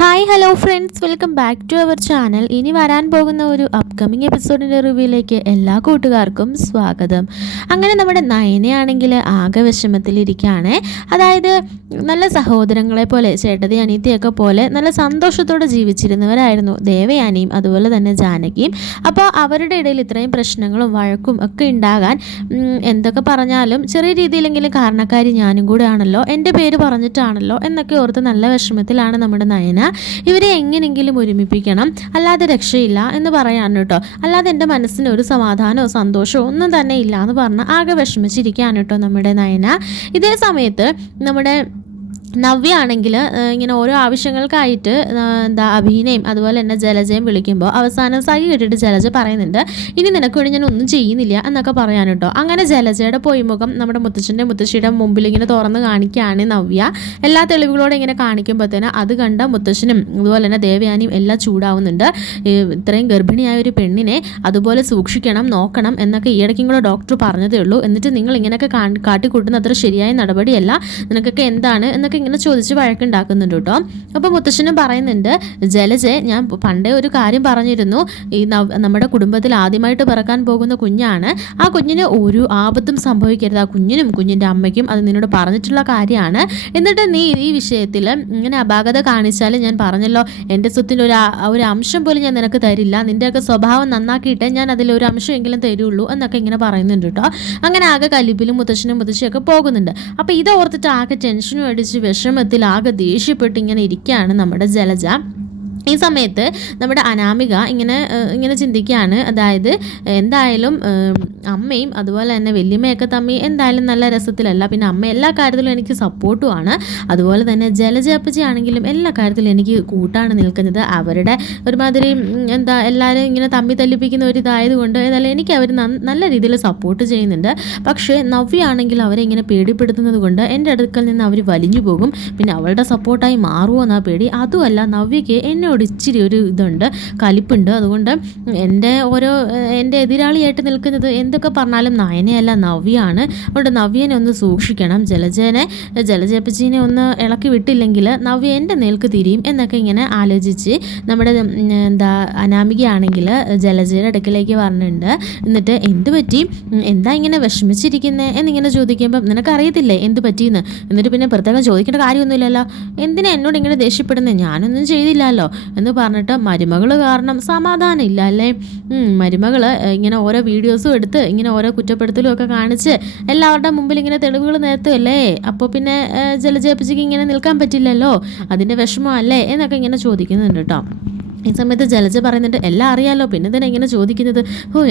Hi hello friends, welcome back to our channel. ഇനി വരാൻ പോകുന്ന ഒരു അപ്കമിങ് എപ്പിസോഡിൻ്റെ റിവ്യൂയിലേക്ക് എല്ലാ കൂട്ടുകാർക്കും സ്വാഗതം. അങ്ങനെ നമ്മുടെ നയനയാണെങ്കിൽ ആകെ വിഷമത്തിലിരിക്കുകയാണ്. അതായത് നല്ല സഹോദരങ്ങളെ പോലെ, ചേട്ടതി അനീത്തിയൊക്കെ പോലെ നല്ല സന്തോഷത്തോടെ ജീവിച്ചിരുന്നവരായിരുന്നു ദേവയാനിയും അതുപോലെ തന്നെ ജാനകിയും. അപ്പോൾ അവരുടെ ഇടയിൽ ഇത്രയും പ്രശ്നങ്ങളും വഴക്കും ഒക്കെ ഉണ്ടാകാൻ എന്തൊക്കെ പറഞ്ഞാലും ചെറിയ രീതിയിലെങ്കിലും കാരണക്കാരി ഞാനും കൂടെ ആണല്ലോ, എൻ്റെ പേര് പറഞ്ഞിട്ടാണല്ലോ എന്നൊക്കെ ഓർത്ത് നല്ല വിഷമത്തിലാണ് നമ്മുടെ നയന. ഇവരെ എങ്ങനെയെങ്കിലും ഒരുമിപ്പിക്കണം, അല്ലാതെ രക്ഷയില്ല എന്ന് പറയാൻ കേട്ടോ. അല്ലാതെ എൻ്റെ മനസ്സിന് ഒരു സമാധാനമോ സന്തോഷമോ ഒന്നും തന്നെ ഇല്ല എന്ന് പറഞ്ഞ് ആകെ വിഷമിച്ചിരിക്കുകയാണ് കേട്ടോ നമ്മുടെ നയന. ഇതേ സമയത്ത് നമ്മുടെ നവ്യ ആണെങ്കിൽ ഇങ്ങനെ ഓരോ ആവശ്യങ്ങൾക്കായിട്ട് അഭിനയും അതുപോലെ തന്നെ ജലജയും വിളിക്കുമ്പോൾ അവസാനം സഹി കേട്ടിട്ട് ജലജ പറയുന്നുണ്ട്, ഇനി നിനക്ക് വേണ്ടി ഞാൻ ഒന്നും ചെയ്യുന്നില്ല എന്നൊക്കെ പറയാൻ കേട്ടോ. അങ്ങനെ ജലജയുടെ പൊയ്മുഖം നമ്മുടെ മുത്തച്ഛൻ്റെ മുത്തശ്ശിയുടെ മുമ്പിൽ ഇങ്ങനെ തുറന്ന് കാണിക്കുകയാണ് നവ്യ. എല്ലാ തെളിവുകളോടെ ഇങ്ങനെ കാണിക്കുമ്പോഴത്തേന് അത് കണ്ട മുത്തശ്ശനും അതുപോലെ തന്നെ ദേവയാനിയും എല്ലാം ചൂടാവുന്നുണ്ട്. ഇത്രയും ഗർഭിണിയായ ഒരു പെണ്ണിനെ അതുപോലെ സൂക്ഷിക്കണം, നോക്കണം എന്നൊക്കെ ഈയിടയ്ക്കും കൂടെ ഡോക്ടർ പറഞ്ഞതേ ഉള്ളൂ. എന്നിട്ട് നിങ്ങൾ ഇങ്ങനെയൊക്കെ കാട്ടിക്കൂട്ടുന്ന അത്ര ശരിയായ നടപടിയല്ല, നിനക്കൊക്കെ എന്താണ് എന്നൊക്കെ ഇങ്ങനെ ചോദിച്ച് വഴക്കുണ്ടാക്കുന്നുണ്ട് കേട്ടോ. അപ്പോൾ മുത്തശ്ശനും പറയുന്നുണ്ട്, ജലജെ ഞാൻ പണ്ടേ ഒരു കാര്യം പറഞ്ഞിരുന്നു, ഈ നമ്മുടെ കുടുംബത്തിൽ ആദ്യമായിട്ട് പിറക്കാൻ പോകുന്ന കുഞ്ഞാണ്, ആ കുഞ്ഞിന് ഒരു ആപത്തും സംഭവിക്കരുത്, ആ കുഞ്ഞിനും കുഞ്ഞിൻ്റെ അമ്മയ്ക്കും അത് നിന്നോട് പറഞ്ഞിട്ടുള്ള കാര്യമാണ്. എന്നിട്ട് നീ ഈ വിഷയത്തിൽ ഇങ്ങനെ അപാകത കാണിച്ചാൽ ഞാൻ പറഞ്ഞല്ലോ, എൻ്റെ സ്വത്തിൻ്റെ ഒരു അംശം പോലും ഞാൻ നിനക്ക് തരില്ല, നിൻ്റെയൊക്കെ സ്വഭാവം നന്നാക്കിയിട്ട് ഞാൻ അതിലൊരു അംശമെങ്കിലും തരുള്ളൂ എന്നൊക്കെ ഇങ്ങനെ പറയുന്നുണ്ട് കേട്ടോ. അങ്ങനെ ആകെ കലിപ്പിലും മുത്തശ്ശനും മുത്തശ്ശിയൊക്കെ പോകുന്നുണ്ട്. അപ്പോൾ ഇത് ഓർത്തിട്ട് ആകെ ടെൻഷനും അടിച്ച് വിഷമത്തിൽ ആകെ ദേഷ്യപ്പെട്ട് ഇങ്ങനെ ഇരിക്കുകയാണ് നമ്മുടെ ജലജ. ഈ സമയത്ത് നമ്മുടെ അനാമിക ഇങ്ങനെ ചിന്തിക്കുകയാണ്, അതായത് എന്തായാലും അമ്മയും അതുപോലെ തന്നെ വല്യമ്മയൊക്കെ തമ്മി എന്തായാലും നല്ല രസത്തിലല്ല, പിന്നെ അമ്മ എല്ലാ കാര്യത്തിലും എനിക്ക് സപ്പോർട്ടുമാണ്, അതുപോലെ തന്നെ ജലജ അപ്പച്ചി ആണെങ്കിലും എല്ലാ കാര്യത്തിലും എനിക്ക് കൂട്ടാണ് നിൽക്കുന്നത്. അവരുടെ ഒരുമാതിരി എല്ലാവരും ഇങ്ങനെ തമ്മി തല്ലിപ്പിക്കുന്ന ഒരു ഇതായതുകൊണ്ട് ഏതായാലും എനിക്ക് അവർ നല്ല രീതിയിൽ സപ്പോർട്ട് ചെയ്യുന്നുണ്ട്. പക്ഷേ നവ്യ ആണെങ്കിൽ അവരെ ഇങ്ങനെ പേടിപ്പെടുത്തുന്നത് കൊണ്ട് എൻ്റെ അടുക്കൽ നിന്ന് അവർ വലിഞ്ഞു പോകും, പിന്നെ അവളുടെ സപ്പോർട്ടായി മാറുമോ എന്നാ പേടി. അതുമല്ല, നവ്യയ്ക്ക് എന്നോട് ഇച്ചിരി ഒരു ഇതുണ്ട്, കലിപ്പുണ്ട്. അതുകൊണ്ട് എൻ്റെ എതിരാളിയായിട്ട് നിൽക്കുന്നത് എന്തൊക്കെ പറഞ്ഞാലും നയനയല്ല, നവ്യാണ്. അതുകൊണ്ട് നവ്യനെ ഒന്ന് സൂക്ഷിക്കണം, ജലജപ്പച്ചീനെ ഒന്ന് ഇളക്കി വിട്ടില്ലെങ്കിൽ നവ്യ എൻ്റെ നേൽക്ക് തിരിയും എന്നൊക്കെ ഇങ്ങനെ ആലോചിച്ച് നമ്മുടെ അനാമികയാണെങ്കിൽ ജലജയുടെ അടുക്കിലേക്ക് പറഞ്ഞിട്ടുണ്ട്. എന്നിട്ട് എന്ത് പറ്റി, എന്താ ഇങ്ങനെ വിഷമിച്ചിരിക്കുന്നത് എന്നിങ്ങനെ ചോദിക്കുമ്പം നിനക്കറിയത്തില്ലേ എന്ത് പറ്റിയെന്ന്. എന്നിട്ട് പിന്നെ പ്രത്യേകം ചോദിക്കേണ്ട കാര്യമൊന്നുമില്ലല്ലോ, എന്തിനാ എന്നോട് ഇങ്ങനെ ദേഷ്യപ്പെടുന്നത്, ഞാനൊന്നും ചെയ്തില്ലല്ലോ എന്ന് പറഞ്ഞിട്ട് മരുമകൾ കാരണം സമാധാനം ഇല്ല അല്ലേ. മരുമകൾ ഇങ്ങനെ ഓരോ വീഡിയോസും എടുത്ത് ഇങ്ങനെ ഓരോ കുറ്റപ്പെടുത്തലും ഒക്കെ കാണിച്ച് എല്ലാവരുടെ മുമ്പിൽ ഇങ്ങനെ തെളിവുകൾ നേരത്തുമല്ലേ, അപ്പോൾ പിന്നെ ജലജയപ്പച്ചിക്ക് ഇങ്ങനെ നിൽക്കാൻ പറ്റില്ലല്ലോ, അതിൻ്റെ വിഷമമല്ലേ എന്നൊക്കെ ഇങ്ങനെ ചോദിക്കുന്നുണ്ട് കേട്ടോ. ഈ സമയത്ത് ജലജ പറയുന്നുണ്ട്, എല്ലാം അറിയാമല്ലോ, പിന്നെ തന്നെ ഇങ്ങനെ ചോദിക്കുന്നത്,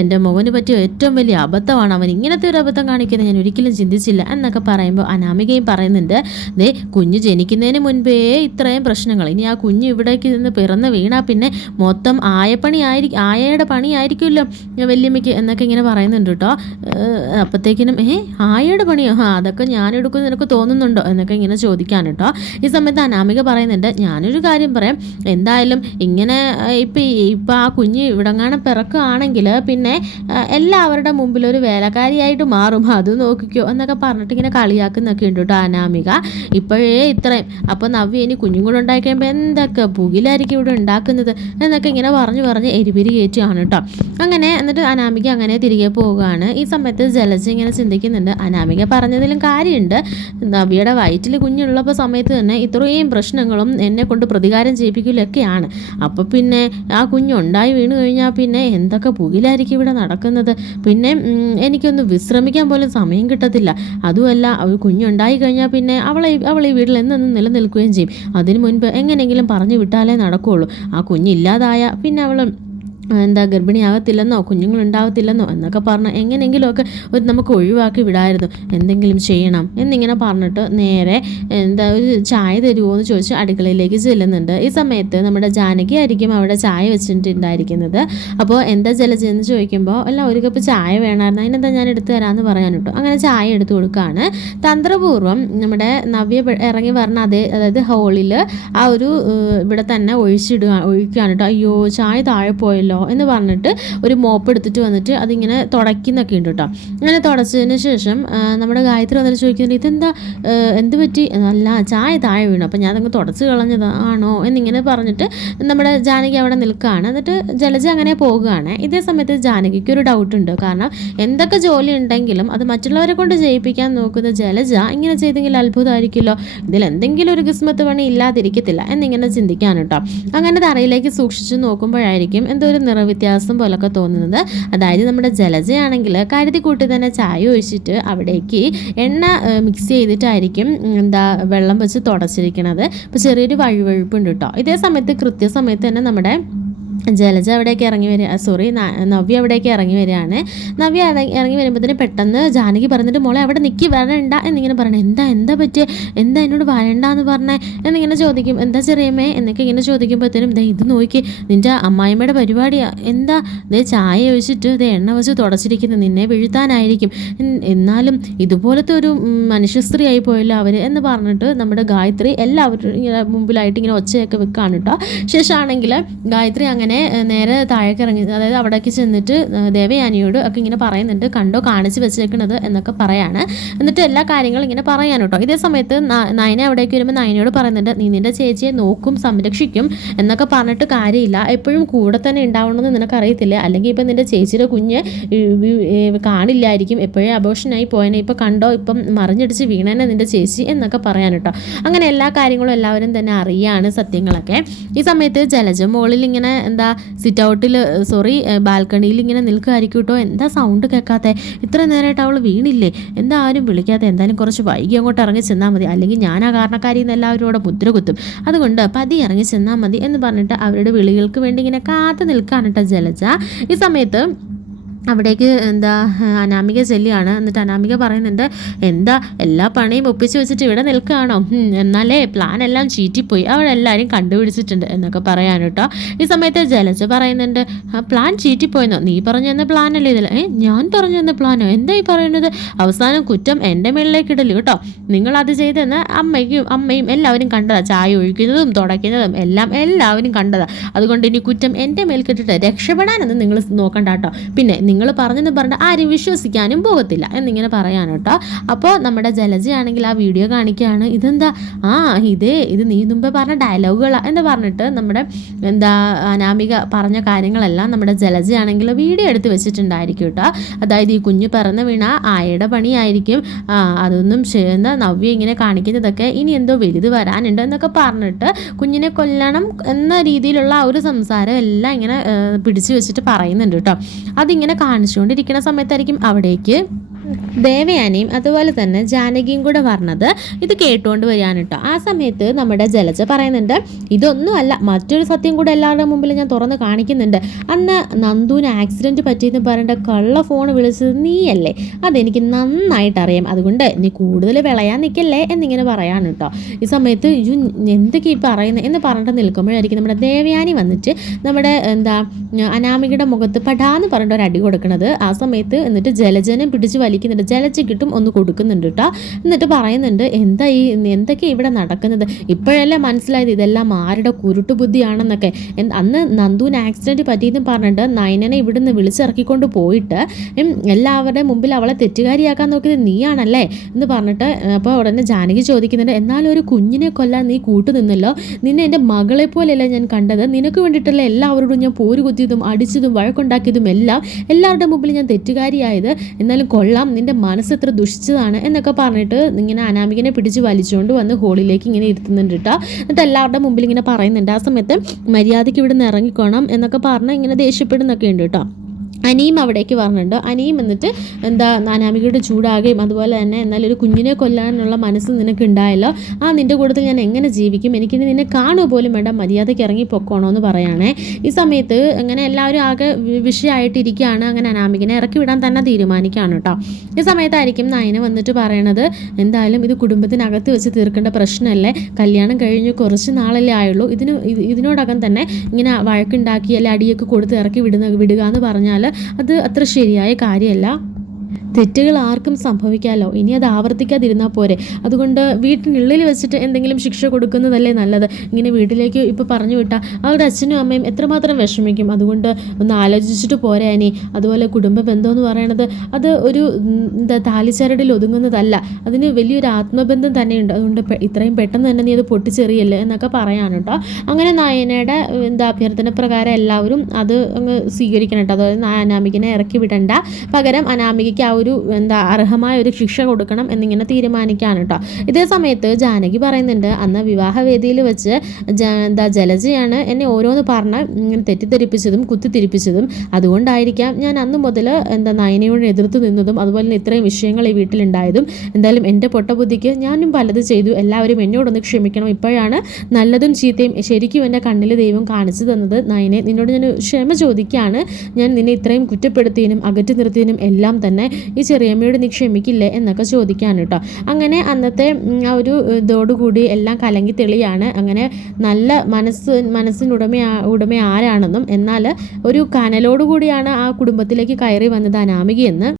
എൻ്റെ മോന് പറ്റിയ ഏറ്റവും വലിയ അബദ്ധമാണ്, അവൻ ഇങ്ങനത്തെ ഒരു അബദ്ധം കാണിക്കുന്നത് ഞാൻ ഒരിക്കലും ചിന്തിച്ചില്ല എന്നൊക്കെ പറയുമ്പോൾ അനാമികയും പറയുന്നുണ്ട്, ദേ കുഞ്ഞ് ജനിക്കുന്നതിന് മുൻപേ ഇത്രയും പ്രശ്നങ്ങൾ, ഇനി ആ കുഞ്ഞ് ഇവിടേക്ക് നിന്ന് പിറന്ന് വീണാൽ പിന്നെ മൊത്തം ആയയുടെ പണിയായിരിക്കുമല്ലോ വല്യമ്മയ്ക്ക് എന്നൊക്കെ ഇങ്ങനെ പറയുന്നുണ്ട് കേട്ടോ. അപ്പോഴത്തേക്കിനും ആയയുടെ പണിയോ, അതൊക്കെ ഞാൻ എടുക്കുമെന്ന് നിനക്ക് തോന്നുന്നുണ്ടോ എന്നൊക്കെ ഇങ്ങനെ ചോദിക്കാൻ കേട്ടോ. ഈ സമയത്ത് അനാമിക പറയുന്നുണ്ട്, ഞാനൊരു കാര്യം പറയാം, എന്തായാലും ഇങ്ങനെ ഇപ്പം ആ കുഞ്ഞ് ഇവിടെങ്ങാനും പിറക്കുകയാണെങ്കിൽ പിന്നെ എല്ലാവരുടെ മുമ്പിൽ ഒരു വേലക്കാരിയായിട്ട് മാറും, അത് നോക്കിക്കോ എന്നൊക്കെ പറഞ്ഞിട്ട് ഇങ്ങനെ കളിയാക്കുന്നൊക്കെ ഉണ്ട് കേട്ടോ അനാമിക. ഇപ്പോഴേ ഇത്രയും, അപ്പോൾ നവ്യ ഇനി കുഞ്ഞും കൂടെ ഉണ്ടായി കഴിയുമ്പോൾ എന്തൊക്കെ പുകിലായിരിക്കും ഇവിടെ ഉണ്ടാക്കുന്നത് എന്നൊക്കെ ഇങ്ങനെ പറഞ്ഞ് എരിപിരി കയറ്റുകയാണ് കേട്ടോ. അങ്ങനെ എന്നിട്ട് അനാമിക അങ്ങനെ തിരികെ പോവുകയാണ്. ഈ സമയത്ത് ജലജ ഇങ്ങനെ ചിന്തിക്കുന്നുണ്ട്, അനാമിക പറഞ്ഞതിലും കാര്യമുണ്ട്, നവ്യയുടെ വയറ്റിൽ കുഞ്ഞുള്ളപ്പോൾ സമയത്ത് തന്നെ ഇത്രയും പ്രശ്നങ്ങളും എന്നെ കൊണ്ട് പ്രതികാരം ചെയ്യിപ്പിക്കലൊക്കെയാണ്. അപ്പോൾ പിന്നെ ആ കുഞ്ഞുണ്ടായി വീണ് കഴിഞ്ഞാൽ പിന്നെ എന്തൊക്കെ പുകിലായിരിക്കും ഇവിടെ നടക്കുന്നത്, പിന്നെ എനിക്കൊന്ന് വിശ്രമിക്കാൻ പോലും സമയം കിട്ടത്തില്ല. അതുമല്ല, കുഞ്ഞുണ്ടായി കഴിഞ്ഞാൽ പിന്നെ അവൾ ഈ വീട്ടിൽ എന്നെന്നും നിലനിൽക്കുകയും ചെയ്യും. അതിനു മുൻപ് എങ്ങനെയെങ്കിലും പറഞ്ഞു വിട്ടാലേ നടക്കുകയുള്ളൂ. ആ കുഞ്ഞില്ലാതായ പിന്നെ അവൾ ഗർഭിണിയാകത്തില്ലെന്നോ കുഞ്ഞുങ്ങളുണ്ടാകത്തില്ലെന്നോ എന്നൊക്കെ പറഞ്ഞ് എങ്ങനെയെങ്കിലുമൊക്കെ നമുക്ക് ഒഴിവാക്കി വിടായിരുന്നു, എന്തെങ്കിലും ചെയ്യണം എന്നിങ്ങനെ പറഞ്ഞിട്ട് നേരെ ഒരു ചായ തരുമോ എന്ന് ചോദിച്ച് അടുക്കളയിലേക്ക് ചെല്ലുന്നുണ്ട്. ഈ സമയത്ത് നമ്മുടെ ജാനകി ആയിരിക്കും അവിടെ ചായ വെച്ചിട്ടുണ്ടായിരിക്കുന്നത്. അപ്പോൾ എന്താ ജലജയെന്ന് ചോദിക്കുമ്പോൾ അല്ല, ഒരു കപ്പ് ചായ വേണമായിരുന്നു, അതിനെന്താ ഞാൻ എടുത്തു തരാമെന്ന് പറയാൻ കേട്ടോ. അങ്ങനെ ചായ എടുത്തു കൊടുക്കുകയാണ്. തന്ത്രപൂർവ്വം നമ്മുടെ നവ്യ ഇറങ്ങി പറഞ്ഞ അതായത് ഹോളിൽ ആ ഒരു ഇവിടെ തന്നെ ഒഴിക്കുകയാണ് കേട്ടോ. അയ്യോ ചായ താഴെ പോയല്ലോ, കേട്ടോ എന്ന് പറഞ്ഞിട്ട് ഒരു മോപ്പ് എടുത്തിട്ട് വന്നിട്ട് അതിങ്ങനെ തുടയ്ക്കുന്നൊക്കെ ഉണ്ട് കേട്ടോ. അങ്ങനെ തുടച്ചതിന് ശേഷം നമ്മുടെ ഗായത്രി വന്നിട്ട് ചോദിക്കുന്നുണ്ട്, ഇതെന്താ എന്ത് പറ്റി? അല്ല, ചായ താഴെ വീണു, അപ്പം ഞാൻ അതങ്ങ് തുടച്ച് കളഞ്ഞതാണോ എന്നിങ്ങനെ പറഞ്ഞിട്ട് നമ്മുടെ ജാനകി അവിടെ നിൽക്കുകയാണ്. എന്നിട്ട് ജലജ അങ്ങനെ പോകുകയാണ്. ഇതേ സമയത്ത് ജാനകിക്ക് ഒരു ഡൗട്ട് ഉണ്ട്. കാരണം എന്തൊക്കെ ജോലി ഉണ്ടെങ്കിലും അത് മറ്റുള്ളവരെ കൊണ്ട് ചെയ്യിപ്പിക്കാൻ നോക്കുന്ന ജലജ ഇങ്ങനെ ചെയ്തെങ്കിൽ അത്ഭുതമായിരിക്കുമല്ലോ, ഇതിൽ എന്തെങ്കിലും ഒരു കിസ്മത്ത് പണി ഇല്ലാതിരിക്കത്തില്ല എന്നിങ്ങനെ ചിന്തിക്കാൻ കേട്ടോ. അങ്ങനെ തറയിലേക്ക് സൂക്ഷിച്ച് നോക്കുമ്പോഴായിരിക്കും എന്തോ ഒരു നിറവ്യത്യാസം പോലൊക്കെ തോന്നുന്നത്. അതായത് നമ്മുടെ ജലജയാണെങ്കിൽ കരുതി കൂട്ടി തന്നെ ചായ ഒഴിച്ചിട്ട് അവിടേക്ക് എണ്ണ മിക്സ് ചെയ്തിട്ടായിരിക്കും വെള്ളം വെച്ച് തുടച്ചിരിക്കണത്. അപ്പോൾ ചെറിയൊരു വഴുവഴുപ്പുണ്ട് കേട്ടോ. ഇതേ സമയത്ത് കൃത്യസമയത്ത് തന്നെ നമ്മുടെ ജലജ അവിടേക്ക് ഇറങ്ങി വരിക, നവ്യ അവിടേക്ക് ഇറങ്ങി വരികയാണ്. നവ്യ ഇറങ്ങി വരുമ്പോഴത്തേന് പെട്ടെന്ന് ജാനകി പറഞ്ഞിട്ട്, മോളെ അവിടെ നിൽക്കി വരണ്ട എന്നിങ്ങനെ പറയണേ. എന്താ പറ്റിയ, എന്താ എന്നോട് വരണ്ടെന്ന് പറഞ്ഞേ എന്നിങ്ങനെ ചോദിക്കും. എന്താ ചെറിയമ്മേ എന്നൊക്കെ ഇങ്ങനെ ചോദിക്കുമ്പോഴത്തേനും ഇത് നോക്കി, നിൻ്റെ അമ്മായിമ്മയുടെ പരിപാടിയാണ്, എന്താ ചായ ഒഴിച്ചിട്ട് എണ്ണ വെച്ച് തുടച്ചിരിക്കുന്നത്, നിന്നെ വീഴ്ത്താനായിരിക്കും, എന്നാലും ഇതുപോലത്തെ ഒരു മനുഷ്യ സ്ത്രീ ആയി പോയല്ലോ അവർ എന്ന് പറഞ്ഞിട്ട് നമ്മുടെ ഗായത്രി എല്ലാവരും ഇങ്ങനെ മുമ്പിലായിട്ട് ഇങ്ങനെ ഒച്ചയൊക്കെ വെക്കാണ് കേട്ടോ. ശേഷമാണെങ്കിൽ ഗായത്രി അങ്ങനെ നേരെ താഴേക്ക് ഇറങ്ങി, അതായത് അവിടേക്ക് ചെന്നിട്ട് ദേവയാനിയോട് ഒക്കെ ഇങ്ങനെ പറയുന്നുണ്ട്, കണ്ടോ കാണിച്ച് വെച്ചേക്കണത് എന്നൊക്കെ പറയാണ്. എന്നിട്ട് എല്ലാ കാര്യങ്ങളും ഇങ്ങനെ പറയാൻ കേട്ടോ. ഇതേ സമയത്ത് നയന അവിടേക്ക് വരുമ്പോൾ നയനയോട് പറയുന്നുണ്ട്, നീ നിൻ്റെ ചേച്ചിയെ നോക്കും സംരക്ഷിക്കും എന്നൊക്കെ പറഞ്ഞിട്ട് കാര്യമില്ല, എപ്പോഴും കൂടെ തന്നെ ഉണ്ടാവണമെന്ന് നിനക്കറിയത്തില്ല, അല്ലെങ്കിൽ ഇപ്പം നിൻ്റെ ചേച്ചിയുടെ കുഞ്ഞ് കാണില്ലായിരിക്കും, എപ്പോഴേ അബോഷനായി പോയനെ, ഇപ്പം കണ്ടോ ഇപ്പം മറിഞ്ഞടിച്ച് വീണനെ നിൻ്റെ ചേച്ചി എന്നൊക്കെ പറയാൻ കേട്ടോ. അങ്ങനെ എല്ലാ കാര്യങ്ങളും എല്ലാവരും തന്നെ അറിയാണ് സത്യങ്ങളൊക്കെ. ഈ സമയത്ത് ജലജ മുകളിൽ ഇങ്ങനെ സിറ്റ് ഔട്ടിൽ ബാൽക്കണിയിൽ ഇങ്ങനെ നിൽക്കുമായിരിക്കും കേട്ടോ. എന്താ സൗണ്ട് കേൾക്കാത്ത, ഇത്ര നേരമായിട്ട് അവൾ വീണില്ലേ, എന്താ ആരും വിളിക്കാത്ത, എന്തായാലും കുറച്ച് വൈകി അങ്ങോട്ട് ഇറങ്ങി ചെന്നാൽ മതി, അല്ലെങ്കിൽ ഞാൻ ആ കാരണക്കാരിൽ നിന്ന് എല്ലാവരും കൂടെ മുദ്ര കുത്തും, അതുകൊണ്ട് പതി ഇറങ്ങി ചെന്നാൽ മതി എന്ന് പറഞ്ഞിട്ട് അവരുടെ വിളികൾക്ക് വേണ്ടി ഇങ്ങനെ കാത്തു നിൽക്കാണ് കേട്ടോ ജലജ. ഈ സമയത്ത് അവിടേക്ക് അനാമിക ചെല്ലിയാണ്. എന്നിട്ട് അനാമിക പറയുന്നുണ്ട്, എന്താ എല്ലാ പണിയും ഒപ്പിച്ച് വെച്ചിട്ട് ഇവിടെ നിൽക്കുകയാണോ, എന്നാലേ പ്ലാൻ എല്ലാം ചീറ്റിപ്പോയി, അവരെല്ലാവരും കണ്ടുപിടിച്ചിട്ടുണ്ട് എന്നൊക്കെ പറയാൻ കേട്ടോ. ഈ സമയത്ത് ജലജ പറയുന്നുണ്ട്, പ്ലാൻ ചീറ്റിപ്പോയെന്നോ, നീ പറഞ്ഞു തന്ന പ്ലാനല്ലേ ഇതിൽ, ഞാൻ പറഞ്ഞു തന്ന പ്ലാനോ, എന്തായി പറയുന്നത്, അവസാനം കുറ്റം എൻ്റെ മേളിലേക്ക് ഇടല് കേട്ടോ, നിങ്ങളത് ചെയ്തെന്ന് അമ്മയും എല്ലാവരും കണ്ടതാ, ചായ ഒഴിക്കുന്നതും തുടയ്ക്കുന്നതും എല്ലാം എല്ലാവരും കണ്ടതാ, അതുകൊണ്ട് ഇനി കുറ്റം എൻ്റെ മേൽക്കിട്ടിട്ട് രക്ഷപ്പെടാനൊന്നും നിങ്ങൾ നോക്കണ്ട കേട്ടോ, പിന്നെ നിങ്ങൾ പറഞ്ഞെന്ന് പറഞ്ഞിട്ട് ആരും വിശ്വസിക്കാനും പോകത്തില്ല എന്നിങ്ങനെ പറയാൻ കേട്ടോ. അപ്പോൾ നമ്മുടെ ജലജയാണെങ്കിൽ ആ വീഡിയോ കാണിക്കുകയാണ്, ഇതെന്താ ഇത് നീ മുമ്പേ പറഞ്ഞ ഡയലോഗുകളാണ് എന്ന് പറഞ്ഞിട്ട് നമ്മുടെ അനാമിക പറഞ്ഞ കാര്യങ്ങളെല്ലാം നമ്മുടെ ജലജയാണെങ്കിൽ വീഡിയോ എടുത്ത് വെച്ചിട്ടുണ്ടായിരിക്കും കേട്ടോ. അതായത് ഈ കുഞ്ഞ് പറന്ന് വീണ ആയയുടെ പണിയായിരിക്കും, അതൊന്നും നവ്യ ഇങ്ങനെ കാണിക്കുന്നതൊക്കെ ഇനി എന്തോ വലുത് വരാനുണ്ട് എന്നൊക്കെ പറഞ്ഞിട്ട് കുഞ്ഞിനെ കൊല്ലണം എന്ന രീതിയിലുള്ള ആ ഒരു സംസാരം എല്ലാം ഇങ്ങനെ പിടിച്ചു വെച്ചിട്ട് പറയുന്നുണ്ട് കേട്ടോ. അതിങ്ങനെ കാണിച്ചുകൊണ്ടിരിക്കുന്ന സമയത്തായിരിക്കും അവിടേക്ക് ദേവയാനിയും അതുപോലെ തന്നെ ജാനകിയും കൂടെ പറഞ്ഞത് ഇത് കേട്ടുകൊണ്ട് വരികയാണ് കേട്ടോ. ആ സമയത്ത് നമ്മുടെ ജലജ പറയുന്നുണ്ട്, ഇതൊന്നുമല്ല മറ്റൊരു സത്യം കൂടെ എല്ലാവരുടെ മുമ്പിൽ ഞാൻ തുറന്ന് കാണിക്കുന്നുണ്ട്, അന്ന് നന്ദുവിന് ആക്സിഡൻറ്റ് പറ്റിയെന്ന് പറയേണ്ട കള്ള ഫോൺ വിളിച്ചത് നീയല്ലേ, അതെനിക്ക് നന്നായിട്ട് അറിയാം, അതുകൊണ്ട് നീ കൂടുതൽ വിളയാൻ നിൽക്കല്ലേ എന്നിങ്ങനെ പറയാണ് കേട്ടോ. ഈ സമയത്ത് എന്തൊക്കെ ഈ പറയുന്നത് എന്ന് പറഞ്ഞിട്ട് നിൽക്കുമ്പോഴായിരിക്കും നമ്മുടെ ദേവയാനി വന്നിട്ട് നമ്മുടെ അനാമികയുടെ മുഖത്ത് പടാന്ന് പറഞ്ഞിട്ട് ഒരു അടി കൊടുക്കുന്നത്. ആ സമയത്ത് എന്നിട്ട് ജലജനെ പിടിച്ച് വലിക്കുന്നുണ്ട്, ജലജയ്ക്കിട്ടും ഒന്ന് കൊടുക്കുന്നുണ്ട് കേട്ടോ. എന്നിട്ട് പറയുന്നുണ്ട്, എന്തൊക്കെ ഇവിടെ നടക്കുന്നത്, ഇപ്പോഴല്ലേ മനസ്സിലായത് ഇതെല്ലാം ആരുടെ കുരുട്ടു ബുദ്ധിയാണെന്നൊക്കെ, അന്ന് നന്ദുവിന് ആക്സിഡൻറ്റ് പറ്റിയെന്ന് പറഞ്ഞിട്ട് നയനനെ ഇവിടുന്ന് വിളിച്ചിറക്കിക്കൊണ്ട് പോയിട്ട് എല്ലാവരുടെ മുമ്പിൽ അവളെ തെറ്റുകാരിയാക്കാൻ നോക്കിയത് നീയാണല്ലേ എന്ന് പറഞ്ഞിട്ട് അപ്പോൾ ഉടനെ ജാനകി ചോദിക്കുന്നുണ്ട്, എന്നാലും ഒരു കുഞ്ഞിനെ കൊല്ലാൻ നീ കൂട്ടു നിന്നല്ലോ, നിന്നെ എൻ്റെ മകളെ പോലെയല്ല ഞാൻ കണ്ടത്, നിനക്ക് വേണ്ടിയിട്ടല്ല എല്ലാവരോടും ഞാൻ പോര് കുത്തിയതും അടിച്ചതും വഴക്കുണ്ടാക്കിയതും എല്ലാവരുടെ മുമ്പിൽ ഞാൻ തെറ്റുകാരിയായത്, എന്നാലും കൊള്ളാം, നിൻ്റെ മനസ്സെത്ര ദുഷിച്ചതാണ് എന്നൊക്കെ പറഞ്ഞിട്ട് ഇങ്ങനെ അനാമികനെ പിടിച്ച് വലിച്ചുകൊണ്ട് വന്ന് ഹോളിലേക്ക് ഇങ്ങനെ ഇരുത്തുന്നുണ്ട് കേട്ടോ. എന്നിട്ട് എല്ലാവരുടെ മുമ്പിൽ ഇങ്ങനെ പറയുന്നുണ്ട്, ആ സമയത്ത് മര്യാദയ്ക്ക് ഇവിടെ നിന്ന് ഇറങ്ങിക്കോണം എന്നൊക്കെ പറഞ്ഞ് ഇങ്ങനെ ദേഷ്യപ്പെടുന്നൊക്കെ ഉണ്ട് കേട്ടോ. അനിയും അവിടേക്ക് പറഞ്ഞിട്ടുണ്ട്. അനിയും എന്നിട്ട് അനാമികയുടെ ചൂടാകുകയും അതുപോലെ തന്നെ എന്നാലും ഒരു കുഞ്ഞിനെ കൊല്ലാനുള്ള മനസ്സ് നിനക്ക് ഉണ്ടായല്ലോ, നിൻ്റെ കൂട്ടത്തിൽ ഞാൻ എങ്ങനെ ജീവിക്കും, എനിക്കിനി നിന്നെ കാണുക പോലും വേണ്ട, മര്യാദയ്ക്ക് ഇറങ്ങി പൊക്കോണോ എന്ന് പറയുകയാണേ. ഈ സമയത്ത് അങ്ങനെ എല്ലാവരും ആകെ വിഷയമായിട്ടിരിക്കുകയാണ്. അങ്ങനെ അനാമികനെ ഇറക്കി വിടാൻ തന്നെ തീരുമാനിക്കുകയാണ് കേട്ടോ. ഈ സമയത്തായിരിക്കും നയന വന്നിട്ട് പറയണത്, എന്തായാലും ഇത് കുടുംബത്തിനകത്ത് വെച്ച് തീർക്കേണ്ട പ്രശ്നമല്ലേ, കല്യാണം കഴിഞ്ഞ് കുറച്ച് നാളല്ലേ ആയുള്ളൂ, ഇതിനോടകം തന്നെ ഇങ്ങനെ വഴക്കുണ്ടാക്കി അല്ലെ അടിയൊക്കെ കൊടുത്ത് ഇറക്കി വിടുക എന്ന് പറഞ്ഞാൽ അത് അത്ര ശരിയായ കാര്യമല്ല. തെറ്റുകൾ ആർക്കും സംഭവിക്കാമല്ലോ, ഇനി അത് ആവർത്തിക്കാതിരുന്നാൽ പോരെ. അതുകൊണ്ട് വീട്ടിനുള്ളിൽ വെച്ചിട്ട് എന്തെങ്കിലും ശിക്ഷ കൊടുക്കുന്നതല്ലേ നല്ലത്. ഇങ്ങനെ വീട്ടിലേക്ക് ഇപ്പോൾ പറഞ്ഞു വിട്ടാൽ അവരുടെ അച്ഛനും അമ്മയും എത്രമാത്രം വിഷമിക്കും. അതുകൊണ്ട് ഒന്ന് ആലോചിച്ചിട്ട് പോരെ അനി. അതുപോലെ കുടുംബ ബന്ധം എന്ന് പറയണത് അത് ഒരു താലിച്ചരടിൽ ഒതുങ്ങുന്നതല്ല, അതിന് വലിയൊരു ആത്മബന്ധം തന്നെയുണ്ട്. അതുകൊണ്ട് ഇത്രയും പെട്ടെന്ന് തന്നെ നീ അത് പൊട്ടിച്ചെറിയല്ലേ എന്നൊക്കെ പറയാണ് കേട്ടോ. അങ്ങനെ നയനയുടെ അഭ്യർത്ഥന പ്രകാരം എല്ലാവരും അത് അങ്ങ് സ്വീകരിക്കണം കേട്ടോ. അതായത് അനാമികനെ ഇറക്കി വിടണ്ട, പകരം അനാമികയ്ക്ക് ആ ഒരു അർഹമായ ഒരു ശിക്ഷ കൊടുക്കണം എന്നിങ്ങനെ തീരുമാനിക്കുകയാണ് കേട്ടോ. ഇതേ സമയത്ത് ജാനകി പറയുന്നുണ്ട്, അന്ന് വിവാഹവേദിയിൽ വെച്ച് ജലജയാണ് എന്നെ ഓരോന്ന് പറഞ്ഞ് ഇങ്ങനെ തെറ്റിദ്ധരിപ്പിച്ചതും കുത്തിത്തിരിപ്പിച്ചതും. അതുകൊണ്ടായിരിക്കാം ഞാൻ അന്ന് മുതൽ നയനയോട് എതിർത്ത് നിന്നതും അതുപോലെ തന്നെ ഇത്രയും വിഷയങ്ങൾ ഈ വീട്ടിലുണ്ടായതും. എന്തായാലും എൻ്റെ പൊട്ടബുദ്ധിക്ക് ഞാനും പലത് ചെയ്തു, എല്ലാവരും എന്നോടൊന്ന് ക്ഷമിക്കണം. ഇപ്പോഴാണ് നല്ലതും ചീത്തയും ശരിക്കും എൻ്റെ കണ്ണിൽ ദൈവം കാണിച്ചു തന്നത്. നയനെ, നിന്നോട് ഞാൻ ക്ഷമ ചോദിക്കുകയാണ്. ഞാൻ നിന്നെ ഇത്രയും കുറ്റപ്പെടുത്തിയതിനും അകറ്റി നിർത്തിയതിനും എല്ലാം തന്നെ ഈ ചെറിയമ്മയോട് നീ ക്ഷമിക്കില്ലേ എന്നൊക്കെ ചോദിക്കുകയാണ് കേട്ടോ. അങ്ങനെ അന്നത്തെ ആ ഒരു ഇതോടുകൂടി എല്ലാം കലങ്ങി തെളിയാണ്. അങ്ങനെ നല്ല മനസ്സിനുടമ ആരാണെന്നും എന്നാൽ ഒരു കനലോടുകൂടിയാണ് ആ കുടുംബത്തിലേക്ക് കയറി വന്നത് അനാമികയെന്ന്